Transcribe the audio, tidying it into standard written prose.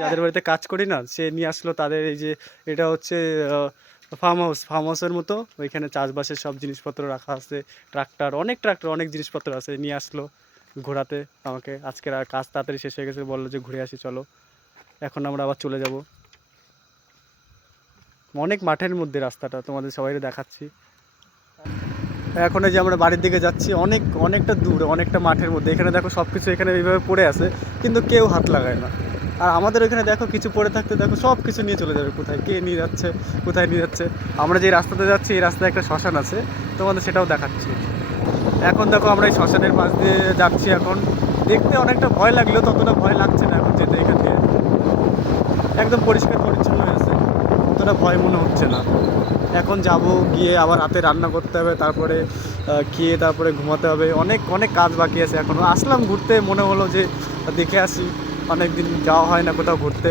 যাদের বাড়িতে কাজ করি না, সে নিয়ে আসলো তাদের এই যে এটা হচ্ছে ফার্ম হাউসের মতো। ওইখানে চাষবাসের সব জিনিসপত্র রাখা আছে, ট্রাক্টর অনেক জিনিসপত্র আছে, নিয়ে আসলো ঘোরাতে আমাকে। আজকের আর কাজ তাড়াতাড়ি শেষ হয়ে গেছে, বললো যে ঘুরে আসি চলো। এখন আমরা আবার চলে যাব। অনেক মাঠের মধ্যে রাস্তাটা, তোমাদের সবাইকে দেখাচ্ছি। এখন এই যে আমরা বাড়ির দিকে যাচ্ছি, অনেকটা দূর, অনেকটা মাঠের মধ্যে। এখানে দেখো সব কিছু এখানে এইভাবে পড়ে আছে, কিন্তু কেউ হাত লাগায় না। আর আমাদের ওখানে দেখো কিছু পড়ে থাকতে দেখো সব কিছু নিয়ে চলে যাবে, কোথায় কে নিয়ে যাচ্ছে, কোথায় নিয়ে যাচ্ছে। আমরা যে রাস্তাতে যাচ্ছি, এই রাস্তায় একটা শ্মশান আছে, তোমাদের সেটাও দেখাচ্ছি। এখন দেখো আমরা এই শ্মশানের পাশ দিয়ে যাচ্ছি। এখন দেখতে অনেকটা ভয় লাগলেও ততটা ভয় লাগছে না এখন যেতে। এখান দিয়ে একদম পরিষ্কার পরিচ্ছন্ন হয়েছে, অতটা ভয় মনে হচ্ছে না। এখন যাব, গিয়ে আবার রাতে রান্না করতে হবে, তারপরে খেয়ে তারপরে ঘুমাতে হবে। অনেক অনেক কাজ বাকি আছে এখনও। আসলাম ঘুরতে, মনে হলো যে দেখে আসি, অনেক দিন যাওয়া হয় না কোথাও ঘুরতে।